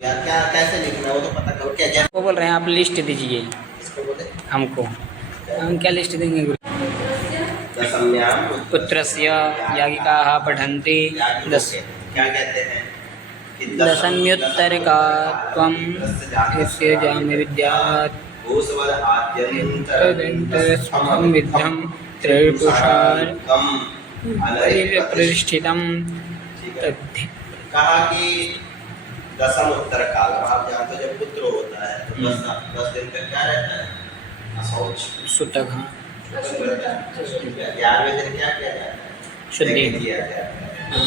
क्या क्या कैसे लिखना है वो तो पता करो। क्या क्या वो बोल रहे हैं आप लिस्ट दीजिए इसको बोले हमको। हम क्या लिस्ट देंगे गुरु? दशम्याम पुत्रस्य यागिकाः पठन्ति दस क्या कहते हैं कि दशम्युत्तरकात्वं यस्य जाम्य विद्यात् भूस्वर तदन्तरस्थं विद्धं त्रैपुरुषार्कं प्रतिष्ठितं तद्धि। कहा कि दशम उत्तर काल आप जानते हो जब पुत्र होता है तो 10 दिन तक क्या रहता है अशौच सुतक। 11वें दिन क्या किया जाता है शुद्धि किया जाता है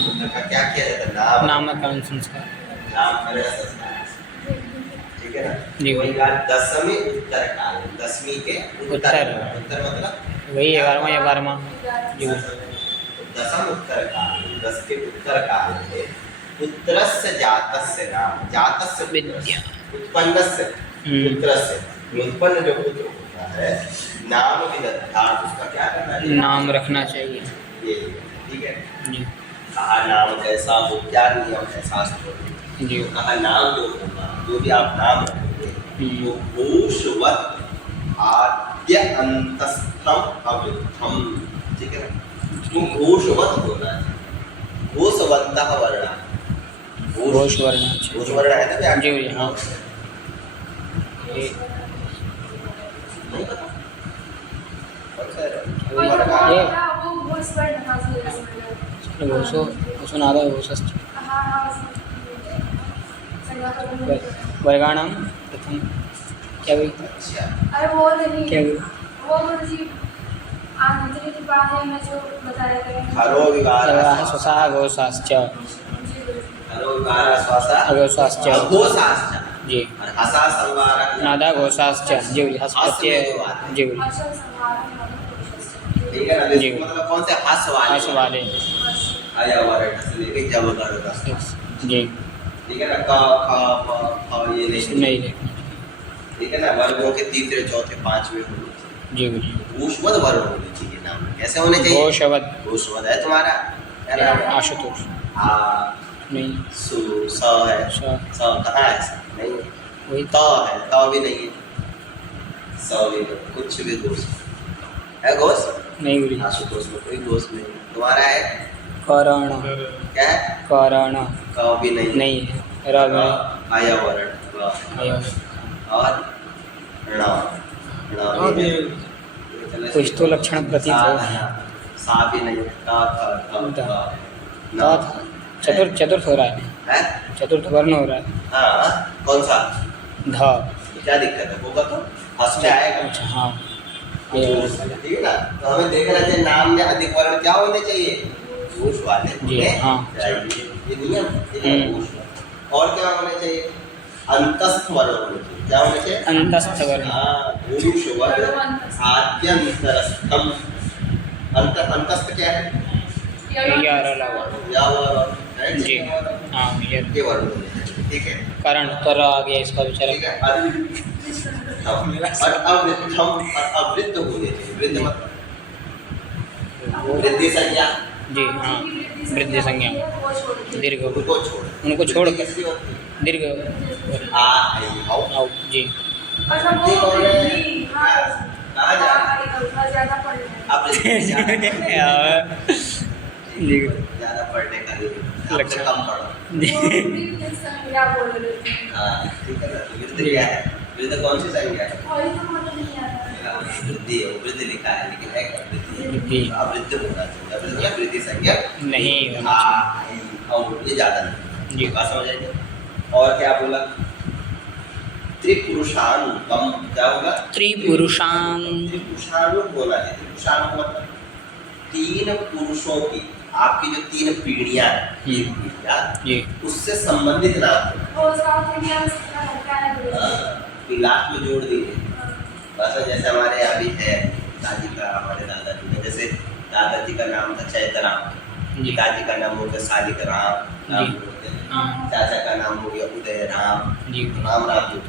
पुत्र का क्या किया जाता है नामकरण संस्कार। नामकरण संस्कार ठीक है ना जी वही बात दशमी उत्तर काल 10वीं के उत्तर मतलब वही 11वां या 12वां जी दशम उत्तर काल 10 के उत्तर काल में पुत्रस्य जातस्य नाम जातस्य विद्या उत्पन्नस्य पुत्रस्य उत्पन्न जो पुत्र होता है नाम विदधात उसका क्या करना है नाम रखना चाहिए ये ठीक है जी कहा नाम कैसा हो क्या नियम है शास्त्र में जी कहा नाम जो होगा जो भी आप नाम रखोगे वो घोषवत आद्य अंतस्थम अवृद्धम ठीक है ना वो घोषवत होना है घोषवंतः वर्ण घोष वर्ण घोष वर्ण है ना व्याकरण जी हाँ नहीं पता कौन सा है ये घोषो घोषनादः घोषश्च वर्गाणां प्रथम क्या हुई अच्छा अरे वो नहीं क्या हुई वो जी आंतरिक की बात है मैं जो बताया करेंगे हरो विवाह स्वसाः घोषाश्च हरो विवाह श्वासा अघोषाश्च घोषाश्च जी और हसा संवारक नादा घोषाश्च जी हस प्रत्यय जी अक्षर संहारक ठीक है ना जी। मतलब कौन से हस हस वाले वाले आया वर्ण से लेके जब करोगा जी ठीक है ना क ख प फ ये नहीं नहीं लिखना ठीक है ना वर्गों के तीसरे चौथे पांचवें होने जी जी घोषवद वर्ण होने चाहिए नाम में कैसे होने चाहिए घोषवद घोषवद है तुम्हारा क्या नाम है आशुतोष आ नहीं सु स है स स कहाँ है स? नहीं है वही त है त भी नहीं है स भी नहीं कुछ भी घोष है घोष नहीं हुई आशुतोष में कोई घोष नहीं तुम्हारा है करण क्या है करण क भी नहीं नहीं है र भी नहीं आया वर्ण व आया और ण भी नहीं कुछ तो लक्षण प्रतीत हो सा भी नहीं ता था चतुर्थ हो रहा है है चतुर्थ वर्ण हो रहा है हाँ कौन सा ध क्या दिक्कत है होगा तो हंस में आएगा अच्छा हाँ ठीक है ना तो हमें देखना चाहिए नाम में अधिक वर्ण क्या होने चाहिए घोष वाले जी, होने हाँ। चाहिए ये नियम घोष और क्या होने चाहिए अंतस्थ वर्ण होने चाहिए क्या होने चाहिए अंतस्थ वर्ण हाँ घोषवद आद्यंतरस्थम अंतस्थ क्या है ग्यारह लगा या वर्ण है जी हाँ ये वर्ण होने चाहिए ठीक है करण तर आ गया इसका बेचारा ठीक है और अवृद्धम और अवृद्ध होने चाहिए वृद्ध मतलब वृद्धि संज्ञा जी हाँ वृद्धि संज्ञा दीर्घ उनको छोड़ उनको छोड़ वृद्धि किसकी होती है दीर्घ आ आई औ आओ जी अच्छा वो कहाँ जा ज्यादा पढ़ अब जी ज़्यादा पढ़ने का लक्षण कम पढ़ो संज्ञा बोल रहे थे हाँ ठीक है ना तो वृद्ध क्या है वृद्ध कौन सी संज्ञा है वही तो मतलब नहीं आता वृद्धि है वृद्ध लिखा है लेकिन है क्या वृद्धि वृद्धि अवृद्ध होना चाहिए अवृद्ध या वृद्धि संज्ञा नहीं होना आ चाहिए आई औ ये ज़्यादा नहीं जी बात समझ आएगी और क्या बोला त्रिपुरुषानुगम क्या होगा त्रिपुरुषां त्रिपुरुषानु बोला है त्रिपुरुषानु मतलब तीन पुरुषों की आपकी जो तीन पीढ़ियां हैं तीन पीढ़ियां जी उससे संबंधित नाम है वो उसका इंडिया में सीखना लगता है कि लास्ट में जोड़ दीजिए बस जैसे हमारे यहाँ भी है दादी का हमारे दादाजी का जैसे दादाजी का नाम था चैतराम जी पिताजी का नाम हो गया सालिक राम जी हाँ चाचा का नाम हो गया उदय राम जी राम जी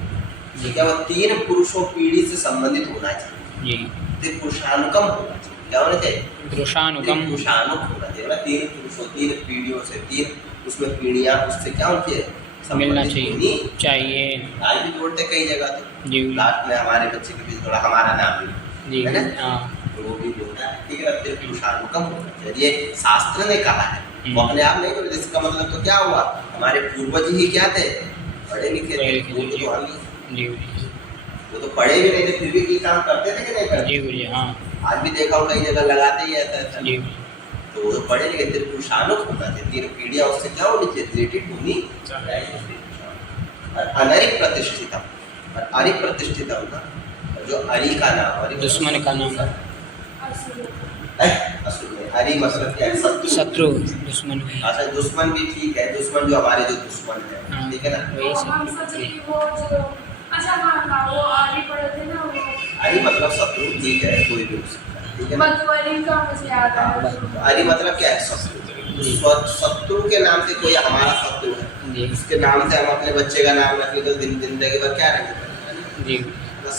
ठीक है वो तीन पुरुषों पीढ़ी से संबंधित होना चाहिए जी त्रिपुरुषानुगम होना चाहिए क्या होना चाहिए पुरुषानुगम त्रिपुरुषानुग होना चाहिए मतलब तीन पुरुषों तीन पीढ़ियों से तीन उसमें पीढ़ियां उससे क्या होती है मिलना होनी चाहिए। आज भी जोड़ते कई जगह तो जी लास्ट में हमारे बच्चे के बीच थोड़ा हमारा नाम भी जी है ना, हाँ तो वो भी बोलता है ठीक है, तेरे पुरुषानुकम होना चाहिए, ये शास्त्र ने कहा है, वो अपने आप नहीं बोले। इसका मतलब तो क्या हुआ, हमारे पूर्वज ही क्या थे, पढ़े लिखे थे, वो तो हम ही, जी वो तो पढ़े भी नहीं थे फिर भी की काम करते थे कि नहीं करते। जी गुरुजी हाँ आज भी देखा हो कई जगह लगाते ही ऐसा ऐसा, जी तो वो तो पढ़े लिखे तेरे पुरुषानुक होना चाहिए, तेरी पीढ़ियाँ उससे क्या होनी चाहिए, रिलेटेड होनी चाहिए। और अनरिक प्रतिष्ठितम, और अरिक प्रतिष्ठितम का जो अरी का नाम, अरी दुश्मन का नाम असुर में, अरी मतलब क्या है, शत्रु दुश्मन भी अच्छा दुश्मन भी ठीक है, दुश्मन जो हमारे जो दुश्मन है हाँ। ठीक है ना, वही तो हम शत्रु सोचे कि वो जो अच्छा हाँ वो आगे पढ़े थे ना वो अरी मतलब शत्रु ठीक है, कोई भी हो सकता है ठीक है ना। मधुबनी का मुझे याद है। अरी मतलब क्या है, शत्रु। शत्रु के नाम से कोई हमारा शत्रु है, जी उसके नाम से हम अपने बच्चे का नाम रखें तो जिंदगी भर क्या रखेंगे, जी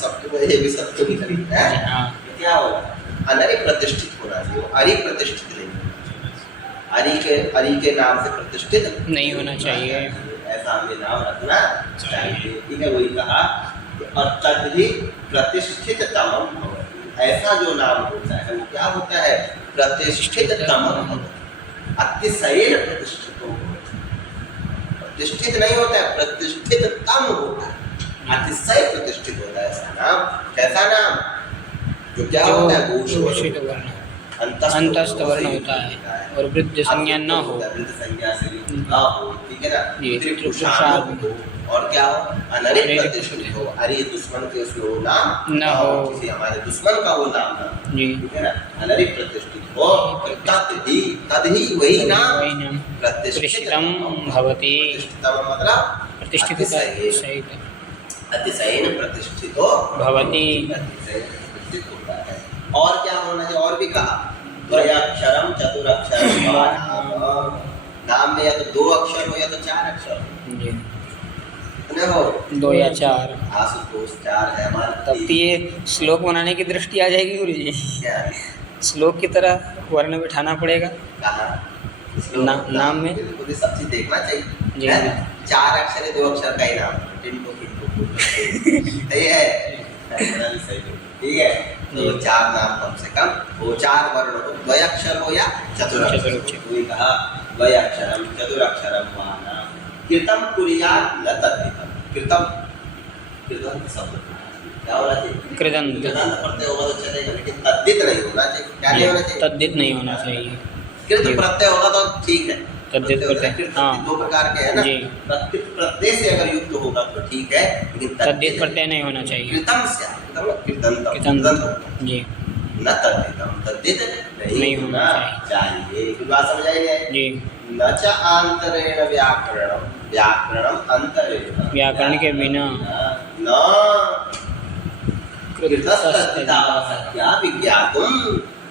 शत्रु है, ये भी शत्रु ही खरीदना है, जी हाँ तो क्या होगा, अनरिक प्रतिष्ठित होना चाहिए, अरी प्रतिष्ठित नहीं होना चाहिए, अरी के नाम से प्रतिष्ठित नहीं होना चाहिए। ऐसा हमें नाम रखना चाहिए ठीक है। वही कहा और तद्हि प्रतिष्ठित तमम भवति, ऐसा जो नाम होता है वो क्या होता है, प्रतिष्ठित तमम भवति, अतिशयेन प्रतिष्ठित होता है, प्रतिष्ठित नहीं होता है, प्रतिष्ठित तम होता है, अतिशय प्रतिष्ठित होता है ऐसा नाम। कैसा नाम, जो क्या होता है, घोषित वर्ण अंतस्थ वर्ण होता है और वृद्ध संज्ञा न हो, वृद्ध संज्ञा से ना हो ठीक है ना, ये त्रिपुरुषार्थ हो, और क्या हो, अनरिक प्रतिष्ठित हो, अरे दुश्मन के उसमें वो नाम न हो, किसी हमारे दुश्मन का वो नाम ना, जी ठीक है ना, अनरिक प्रतिष्ठित हो, तद्हि वही नाम प्रतिष्ठितम भवति, प्रतिष्ठितम मतलब प्रतिष्ठित अतिशय, सही अतिशयेन प्रतिष्ठितो भवति, अतिशयेन प्रतिष्ठित होता है। और क्या होना है, और भी कहा द्वयाक्षरम चतुरक्षरम वा नाम, नाम में या तो 2 अक्षर हो या तो 4 अक्षर हो, जी कितने हो, 2 या 4, आशुतोष 4 है हमारा, तब तो ये श्लोक बनाने की दृष्टि आ जाएगी गुरु जी, क्या है? श्लोक की तरह वर्ण बिठाना पड़ेगा कहा नाम में, बिल्कुल ये सब चीज देखना चाहिए जी। है? 4 अक्षर है, 2 अक्षर का ही नाम, टिंटो फिंटो सही है, ठीक है, तो 4 नाम कम से कम, वो 4 वर्ण हो, 2 अक्षर हो या चतुराक्षर, वही कहा द्वयाक्षरम चतुराक्षरम वा नाम, कृतम कुर्यात् न तद्धितम, कृतम कृतम शब्द क्या होना चाहिए, कृदंत कृदंत प्रत्यय होगा तो चलेगा, लेकिन तद्धित नहीं होना चाहिए, क्या नहीं होना चाहिए, तद्धित नहीं होना चाहिए, कृत प्रत्यय होगा तो ठीक है, तद्धित प्रत्यय हाँ 2 प्रकार के है ना, जी, प्रत्यय से अगर युक्त होगा तो ठीक है, लेकिन तद्धित प्रत्यय नहीं होना चाहिए, कृतम से कृतंत कृदंत जी न तद्धितम, तद्धित नहीं होना चाहिए। एक बात समझ आई है जी, न च आंतरेण व्याकरणम, व्याकरणम अंतरेण, व्याकरण के बिना न कृतस्तस्या विज्ञातुम,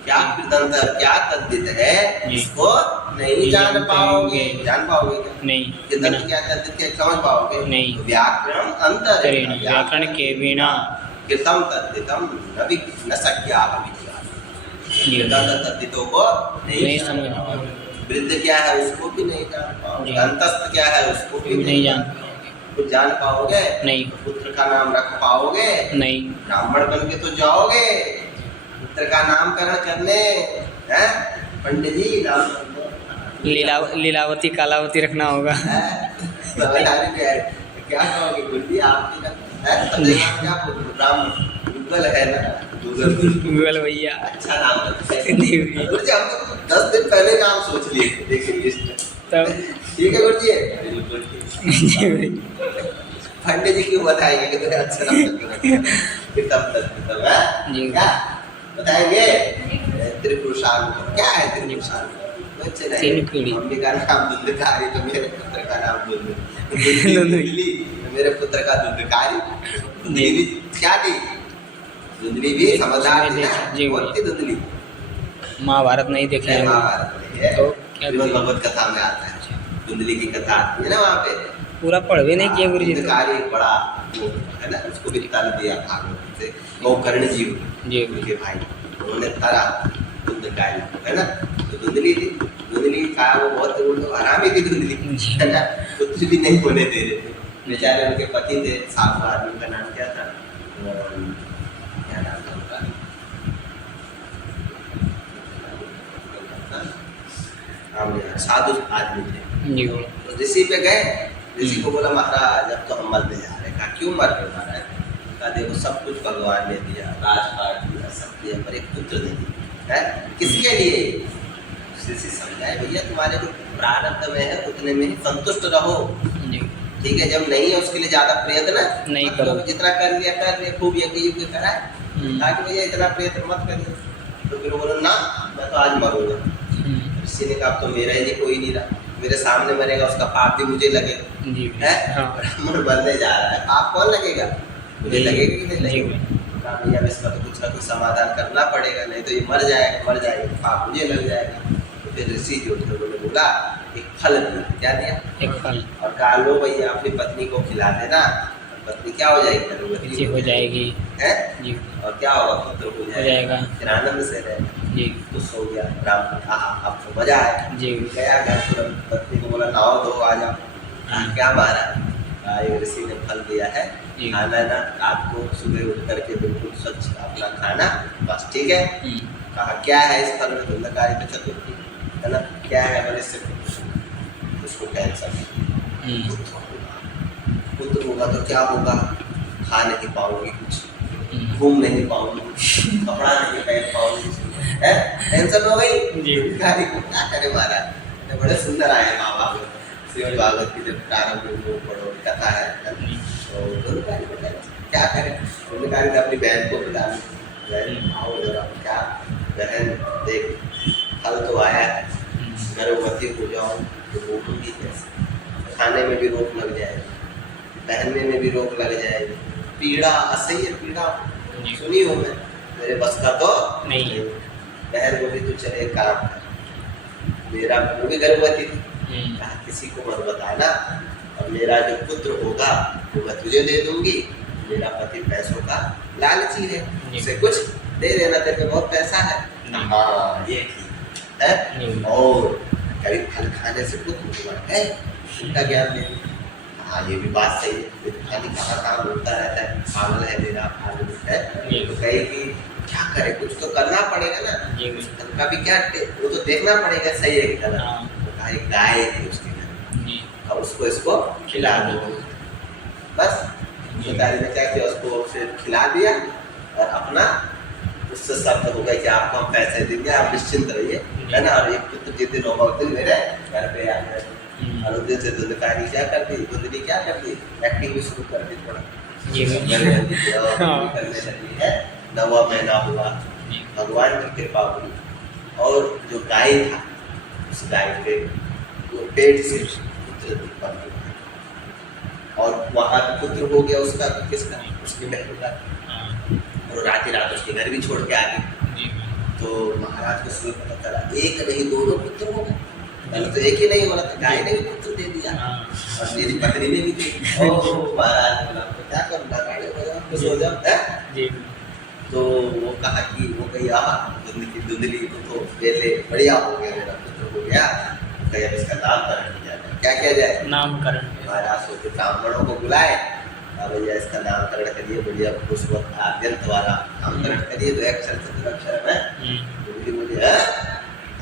क्या कृतंत क्या तद्धित है इसको नहीं जान पाओगे, जान पाओगे क्या नहीं, कृतंत क्या तद्धित क्या समझ पाओगे नहीं, व्याकरणम अंतरेण, व्याकरण के बिना कृतम तद्धितम न शक्या विज्ञान, कृतंत तद्धितों को नहीं समझ पाओगे, वृद्ध क्या है उसको भी नहीं जान पाओगे, अंतस्थ क्या है उसको भी नहीं जान पाओगे, तो जान पाओगे नहीं, पुत्र का नाम रख पाओगे नहीं, ब्राह्मण बन के तो जाओगे पुत्र का नामकरण करने, हैं पंडित जी नाम लीलावती कालावती रखना होगा, क्या कहोगे गुरुजी आपके क्या ब्राह्मण गूगल है ना, गूगल भैया अच्छा नाम गुरुजी, हम तो 10 दिन पहले नाम सोच लिए थे, देखिए लिस्ट तब ठीक है गुरुजी, पंडित जी क्यों बताएंगे कि तुम्हें अच्छा नाम तब जी क्या बताएंगे, त्रिपुरुषानुगम क्या है, त्रिपुरुषानुगम बच्चे नहीं, मम्मी का नाम धुंधकारी तो मेरे पुत्र का नाम धुंधली, मेरे पुत्र का धुंधकारी, धुंधली भी क्या थी, धुंधली भी समझदार थी ना, कौन थी धुंधली, महाभारत नहीं देखे हैं महाभारत में है, तो क्या श्रीमद् भगवत कथा में आता है, धुंधली की कथा आती है ना वहाँ पे, पूरा पढ़ भी नहीं किया गुरु जी, धुंधकारी बड़ा वो है ना, उसको भी तल दिया भागवत से, गोकर्ण जीव जी उनके भाई, उन्होंने तरा धुंधकारी है ना, तो धुंधली थी, धुंधली था वो बहुत हरामी थी धुंधली है ना, पुत्र भी नहीं होने दे रहे थे। बेचारे उनके पति थे, साधु आदमी का नाम क्या था, क्या नाम था उनका, साधु आदमी थे। जी तो ऋषि पे गए, ऋषि को बोला महाराज अब तो हम मरने जा रहे हैं। कहा क्यों मर रहे महाराज? कहा देखो सब कुछ भगवान ने दिया, राजपाट दिया, सब दिया, पर एक पुत्र नहीं दिया है। किसके लिए? ऋषि समझाए भैया तुम्हारे जो प्रारब्ध में है उतने में ही संतुष्ट रहो, जी ठीक है। जब नहीं है उसके लिए ज्यादा प्रयत्न नहीं मत करो। जितना कर लिया खूब यज्ञ युग कराए, ताकि भैया इतना प्रयत्न मत करिए। तो फिर बोलो ना मैं तो आज मरूंगा। ऋषि ने कहा तो मेरा ही कोई नहीं रहा, मेरे सामने मरेगा उसका पाप भी मुझे लगेगा जी है। हाँ ब्राह्मण बनने जा रहा है, पाप कौन लगेगा? मुझे लगेगा कि नहीं लगेगा? कहा भैया इसका तो कुछ ना कुछ समाधान करना पड़ेगा, नहीं तो ये मर जाएगा पाप मुझे लग जाएगा। तो फिर ऋषि जो थे उन्होंने बोला एक फल दिया। क्या दिया? एक फल। और कहा लो भैया अपनी पत्नी को खिला देना, पत्नी क्या हो जाएगी? गर्भवती हो जाएगी है जी। और क्या होगा? पुत्र हो जाएगा, फिर आनंद से रहेगा। जी खुश हो गया ब्राह्मण, कहा अब तो मजा आया जी गया घर। तुरंत पत्नी को बोला नहाओ धो आ जाओ। क्या मारा? एक ऋषि ने फल दिया है, जी। खाना ना आपको सुबह उठ करके बिल्कुल स्वच्छ अपना खाना, बस ठीक है। कहा क्या है इस फल में? धुंधकारी पे चतुर्थी है ना, क्या है? बोले से उसको टेंशन पुत्र होगा तो क्या होगा? खा नहीं पाऊंगी कुछ, घूम नहीं पाऊंगी, कपड़ा नहीं पहन पाऊंगी, है टेंशन हो गई जी। भिखारी को। क्या करे महाराज? बड़े सुंदर आए माँ बाप श्रीमद् भागवत की जब प्रारंभ में पढ़ो कथा है तो भिखारी को क्या करे? भिखारी ने अपनी बहन को बुला ली, बहन आओ जरा, क्या बहन देख फल तो आया है, गर्भवती हो जाओ तो भूखूंगी कैसे? खाने में भी रोक लग जाएगी, पहनने में भी रोक लग जाएगी, पीड़ा असह्य पीड़ा सुनी हो मैं, मेरे बस का तो नहीं। बहन बोली तो चले एक काम कर, मेरा वो भी गर्भवती थी, कहा किसी को मत बताना, और मेरा जो पुत्र होगा वो मैं तुझे दे दूंगी, मेरा पति पैसों का लालची है, उसे कुछ दे देना, तेरे पे बहुत पैसा है। हाँ ये ठीक है। और कभी फल खाने से पुत्र हुआ है, उनका ज्ञान दे। हाँ ये भी बात सही है, खाली कहाँ काम होता रहता है, पागल है मेरा पागल है। तो कहे कि क्या करे, कुछ तो करना पड़ेगा ना, उनका भी क्या वो तो देखना पड़ेगा सही है कि गलत। तो कहा एक गाय थी उसके घर, और उसको इसको खिला दो, बस। पिताजी ने क्या किया, उसको फिर खिला दिया और अपना उससे शब्द हो गया कि आपको हम पैसे देंगे, आप निश्चिंत रहिए, है ना। और एक पुत्र जिस दिन होगा उस दिन मेरे घर पे आ गए। और उस दिन से धुंधकारी क्या करती, धुंधली क्या करती, एक्टिंग भी शुरू कर दी थोड़ा, करने लगी है। 9वां महीना हुआ, भगवान की कृपा हुई, और जो गाय था उस गाय के वो पेट से पुत्र उत्पन्न हुआ, और वहाँ पुत्र हो गया उसका, किसका? उसकी बहन का। और रात ही रात उसके घर भी छोड़ के आ गई। तो महाराज को सुबह पता चला एक नहीं दोनों पुत्र हो गए, पहले तो एक ही नहीं हो रहा था, गाय ने भी पुत्र दे दिया और मेरी पत्नी ने भी दी। महाराज बोला तो क्या करूँगा, गाड़ी हो जाओ, खुश हो जाओ। तो वो कहा कि वो कही धुंधली तो पहले बढ़िया हो गया, मेरा पुत्र हो गया, कहीं अब इसका नामकरण किया जाए। क्या किया जाए? नामकरण। महाराज सोचे ब्राह्मणों को बुलाए, भैया इसका नामकरण करिए, बढ़िया उस वक्त आद्यंत वाला नामकरण करिए, 2 अक्षर से 3 अक्षर में बोली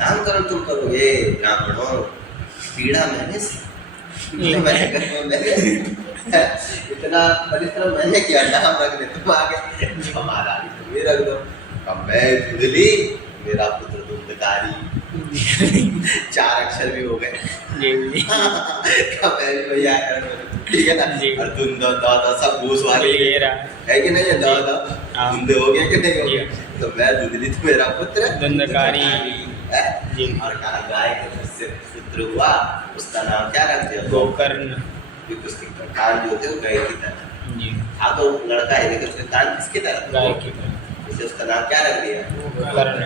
नामकरण तुम करो। ये ब्राह्मणों पीड़ा मैंने से इतना परिश्रम मैंने किया, नाम रख दे तुम आगे, हमारा तुम ही रख दो। अब मैं धुंधली, मेरा पुत्र धुंधकारी, 4 अक्षर भी हो गए। भैया ठीक है ना। और धुंध दादा सब घूस वाले है कि नहीं है, दादा धुंध हो गया कि नहीं हो गया। तो मैं धुंधली तो मेरा पुत्र धुंधकारी है। और कहा गाय के से पुत्र हुआ, उसका नाम क्या रख दिया? गोकर्ण, क्योंकि उसके कान जो थे वो गाय की तरह था। तो लड़का है लेकिन उसके कान किसकी तरह? गाय की तरह, इसलिए उसका नाम क्या रख दिया? गोकर्ण।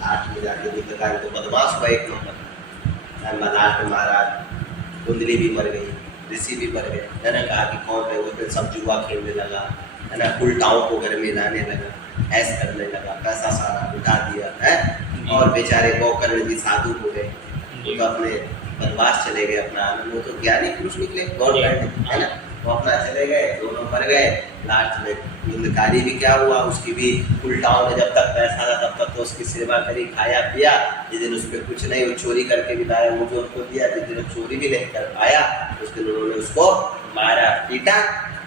लास्ट में जाके धुंधकारी तो बदमाश हुआ एक नंबर। लास्ट में महाराज धुंधली भी मर गई, ऋषि भी मर गए। मैंने कहा कि कौन है वो, फिर सब जुआ खेलने लगा, है ना, उल्टाओं को घर में लाने लगा, ऐस करने लगा, पैसा सारा लुटा दिया है। और बेचारे गोकर्ण जी साधु हो गए, तो अपने वनवास चले गए अपना, वो तो ज्ञानी पुरुष निकले गवर्नमेंट है ना, वो अपना चले गए, दोनों मर गए। लास्ट में निंदकारी भी क्या हुआ, उसकी भी उल्टाओं ने जब तक पैसा था तब तक तो उसकी सेवा करी, खाया पिया। जिस दिन उसमें कुछ नहीं, वो चोरी करके भी लाया, वो जो उनको दिया, जिस दिन वो चोरी भी नहीं कर पाया उस दिन उन्होंने उसको मारा पीटा,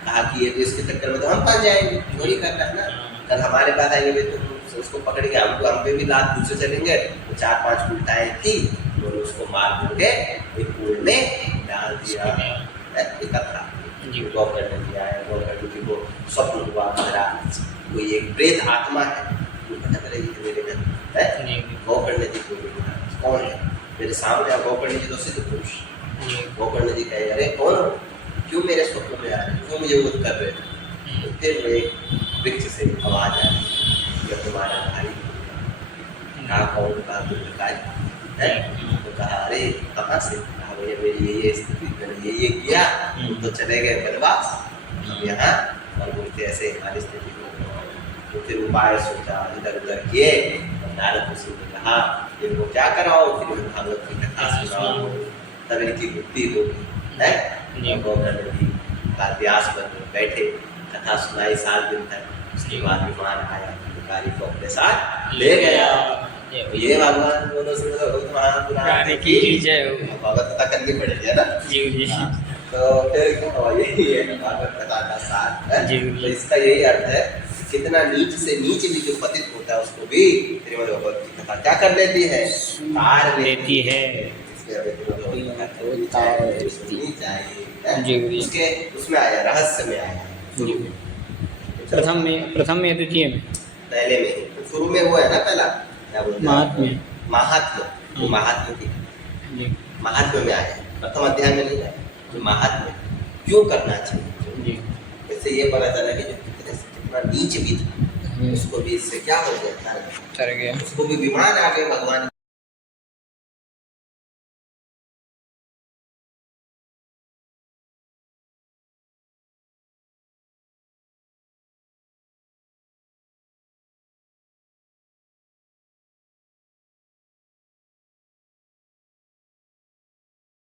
कहा कि ये तो इसके चक्कर में तो हम फंस जाएंगे, चोरी कर रहा है ना, कल हमारे पास आएंगे तो उसको पकड़ के हमको हम पे भी लात दूसरे चलेंगे। तो 4-5 उल्टाएं थी, उन्होंने उसको मार के एक कुएं में डाल दिया। कथा गौकर्ण जी आया, गौकर्ण जी को स्वप्न हुआ मेरा कोई एक प्रेत आत्मा है, वो भटक रही है मेरे घर है। गौकर्ण जी को कौन है मेरे सामने, गौकर्ण जी तो सिद्ध पुरुष। गौकर्ण जी कहे अरे कौन हो, क्यों मेरे स्वप्न में आ रहे, क्यों मुझे वध कर रहे थे। तो फिर एक वृक्ष से आवाज आई, जब तुम्हारा भाई कहा कौन का दुर्गाई है, तो कहा अरे कहाँ से, कहा भैया मेरी ये स्थिति, मैंने ये किया, तुम तो चले गए वनवास, हम यहाँ और बोलते ऐसे हमारी स्थिति को। तो फिर उपाय सोचा, इधर उधर किए, नारद ऋषि ने कहा इनको क्या कराओ, फिर भागवत की कथा सुनाओ, तब इनकी बुद्धि होगी है। गौकर्ण जी व्यास बन बैठे, कथा सुनाई 7 दिन तक। उसके बाद विमान आया, भिखारी को अपने साथ ले गया। ये भगवान दोनों से पुराने की जय हो। भागवत कथा करनी पड़ेगी है ना जी जी। तो फिर क्या हुआ, यही है भागवत कथा का सार है। तो इसका यही अर्थ है कि कितना नीच से नीच भी जो पतित होता है उसको भी श्रीमद् भगवत की कथा क्या कर लेती है, तार लेती है। उसके उसमें आया, रहस्य में आया, प्रथम में द्वितीय में, पहले में तो शुरू में वो है ना, पहला क्या बोलते हैं महात्म्य, महात्म्य, महात्म्य की महात्म्य में आया, प्रथम अध्याय में नहीं आया। तो महात्म्य क्यों करना चाहिए, इससे ये पता चला कि जो कितना नीच भी था उसको भी इससे क्या हो गया, कर गया, उसको भी विमान आ गए भगवान